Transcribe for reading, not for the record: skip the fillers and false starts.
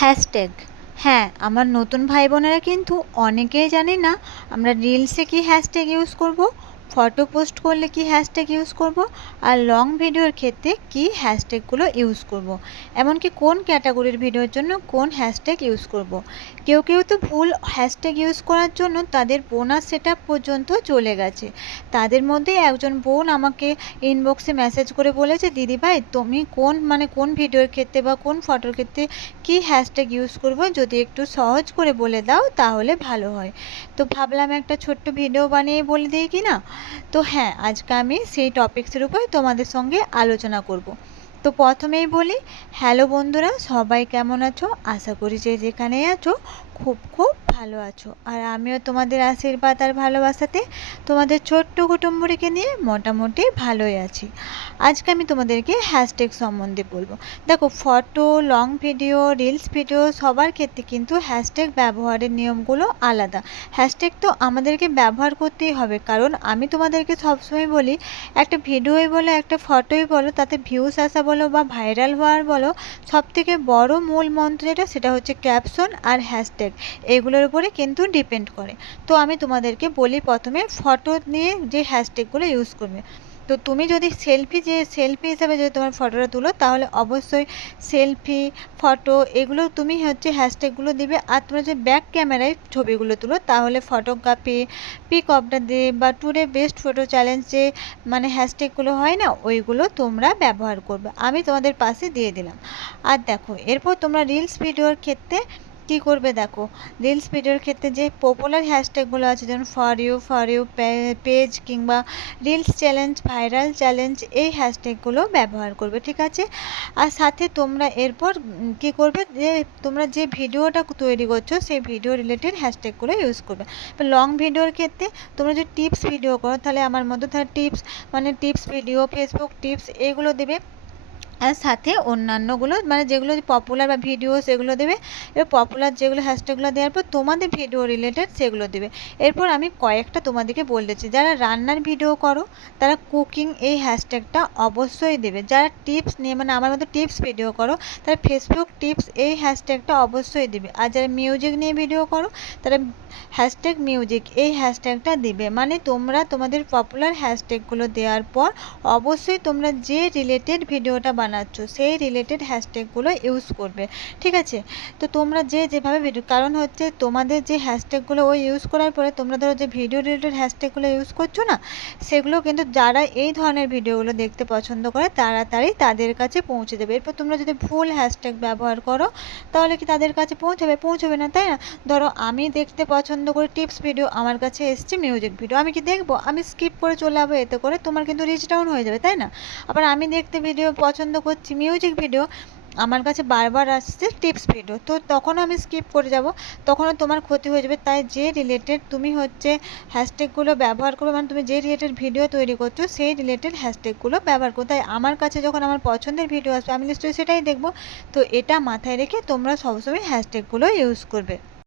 Hashtag. হ্যাঁ, আমার নতুন ভাই বোনেরা কিন্তু অনেকেই জানি না আমরা রিলসে কি হ্যাশট্যাগ ইউজ করব, ফটো পোস্ট করলে কি হ্যাশট্যাগ ইউজ করব, আর লং ভিডিওর ক্ষেত্রে কি হ্যাশট্যাগুলো ইউজ করব, এমনকি কোন ক্যাটাগরির ভিডিওর জন্য কোন হ্যাশট্যাগ ইউজ করব। কেউ কেউ তো ভুল হ্যাশট্যাগ ইউজ করার জন্য তাদের বোনাস সেট আপ পর্যন্ত চলে গেছে। তাদের মধ্যে একজন বোন আমাকে ইনবক্সে মেসেজ করে বলেছে, দিদিভাই তুমি কোন ভিডিওর ক্ষেত্রে বা কোন ফটোর ক্ষেত্রে কি হ্যাশট্যাগ ইউজ করব, যদি একটু সহজ করে বলে দাও তাহলে ভালো হয়। তো ভাবলাম একটা ছোট্ট ভিডিও বানিয়ে বলে দিই কি না। তো হ্যাঁ, আজকে আমি সেই টপিক্সের উপর তোমাদের সঙ্গে আলোচনা করব। তো প্রথমেই বলি, হ্যালো বন্ধুরা, সবাই কেমন আছো? আশা করি যে যেখানেই আছো খুব খুব ভালো আছো। আর আমিও তোমাদের আশীর্বাদ আর ভালোবাসাতে তোমাদের ছোট্ট কুটুম্বরিকে নিয়ে মোটামুটি ভালোই আছি। আজকে আমি তোমাদেরকে হ্যাশট্যাগ সম্বন্ধে বলবো। দেখো, photo, long video, reels video সবার ক্ষেত্রে কিন্তু হ্যাশট্যাগ ব্যবহারের নিয়মগুলো আলাদা। হ্যাশট্যাগ তো আমাদেরকে ব্যবহার করতেই হবে, কারণ আমি তোমাদেরকে সবসময় বলি, একটা ভিডিওই বলো, একটা ফটোই বলো, তাতে ভিউস আসা বলো বা ভাইরাল হওয়ার বলো, সবথেকে বড় মূল মন্ত্র যেটা, সেটা হচ্ছে ক্যাপশন আর হ্যাশট্যাগ। এগুলোর উপরে কিন্তু ডিপেন্ড করে। তো আমি তোমাদেরকে বলি, প্রথমে ফটো নিয়ে যে হ্যাশট্যাগুলো ইউজ করবে। তো তুমি যদি সেলফি হিসাবে যদি তোমার ফটোটা তুলো, তাহলে অবশ্যই সেলফি, ফটো, এগুলো তুমি হচ্ছে হ্যাশট্যাগুলো দিবে। আর তোমরা যদি ব্যাক ক্যামেরায় ছবিগুলো তুলো, তাহলে photography, peak of the day বা টুডে বেস্ট ফটো চ্যালেঞ্জ, যে হ্যাশট্যাগুলো হয় না, ওইগুলো তোমরা ব্যবহার করবে। আমি তোমাদের পাশে দিয়ে দিলাম। আর দেখো, এরপর তোমরা রিলস ভিডিওর ক্ষেত্রে কী করবে। দেখো, রিলস ভিডিওর ক্ষেত্রে যে পপুলার হ্যাশট্যাগুলো আছে, যেমন ফর ইউ পেজ, কিংবা রিলস চ্যালেঞ্জ, ভাইরাল চ্যালেঞ্জ, এই হ্যাশট্যাগুলো ব্যবহার করবে, ঠিক আছে। আর সাথে তোমরা এরপর কী করবে, যে তোমরা যে ভিডিওটা তৈরি করছো সেই ভিডিও রিলেটেড হ্যাশট্যাগুলো ইউজ করবে। লং ভিডিওর ক্ষেত্রে তোমরা যদি টিপস ভিডিও করো, তাহলে আমার মতো তাহলে টিপস ভিডিও, ফেসবুক টিপস, এগুলো দেবে। আর সাথে অন্যান্যগুলো যেগুলো পপুলার বা ভিডিও, সেগুলো দেবে। এবার পপুলার যেগুলো হ্যাশট্যাগুলো দেওয়ার পর তোমাদের ভিডিও রিলেটেড সেগুলো দেবে। এরপর আমি কয়েকটা তোমাদেরকে বলতেছি, যারা রান্নার ভিডিও করো তারা কুকিং এই হ্যাশট্যাগটা অবশ্যই দেবে। যারা টিপস নিয়ে আমার মতো টিপস ভিডিও করো, তারা ফেসবুক টিপস এই হ্যাশট্যাগটা অবশ্যই দেবে। আর যারা মিউজিক নিয়ে ভিডিও করো, তারা হ্যাশট্যাগ মিউজিক এই হ্যাশট্যাগটা দিবে। তোমরা তোমাদের পপুলার হ্যাশট্যাগুলো দেওয়ার পর অবশ্যই তোমরা যে রিলেটেড ভিডিওটা বানাচ্ছ সেই রিলেটেড হ্যাশট্যাগুলো ইউজ করবে, ঠিক আছে। তো তোমরা যেভাবে ভিডিও, কারণ হচ্ছে তোমাদের যে হ্যাশট্যাগুলো ওই ইউজ করার পরে তোমরা ধরো যে ভিডিও রিলেটেড হ্যাশট্যাগুলো ইউজ করছো না, সেগুলো কিন্তু যারা এই ধরনের ভিডিওগুলো দেখতে পছন্দ করে তাড়াতাড়ি তাদের কাছে পৌঁছে দেবে। এরপর তোমরা যদি ভুল হ্যাশট্যাগ ব্যবহার করো, তাহলে কি তাদের কাছে পৌঁছবে না, তাই না। ধরো আমি দেখতে পছন্দ করি টিপস ভিডিও, আমার কাছে এসছে মিউজিক ভিডিও, আমি কি দেখবো? আমি স্কিপ করে চলে যাবো, এতে করে তোমার কিন্তু রিচ ডাউন হয়ে যাবে, তাই না। আবার আমি দেখতে ভিডিও পছন্দ করছি মিউজিক ভিডিও, আমার কাছে বারবার আসছে টিপস ভিডিও, তো তখনও আমি স্কিপ করে যাব, তখনও তোমার ক্ষতি হয়ে যাবে। তাই যে রিলেটেড তুমি হচ্ছে হ্যাশট্যাগুলো ব্যবহার করো, তুমি যে রিলেটেড ভিডিও তৈরি করছো সেই রিলেটেড হ্যাশট্যাগুলো ব্যবহার করো। তাই আমার কাছে যখন আমার পছন্দের ভিডিও আসবে, আমি নিশ্চয়ই সেটাই দেখবো। তো এটা মাথায় রেখে তোমরা সবসময় হ্যাশট্যাগুলো ইউজ করবে।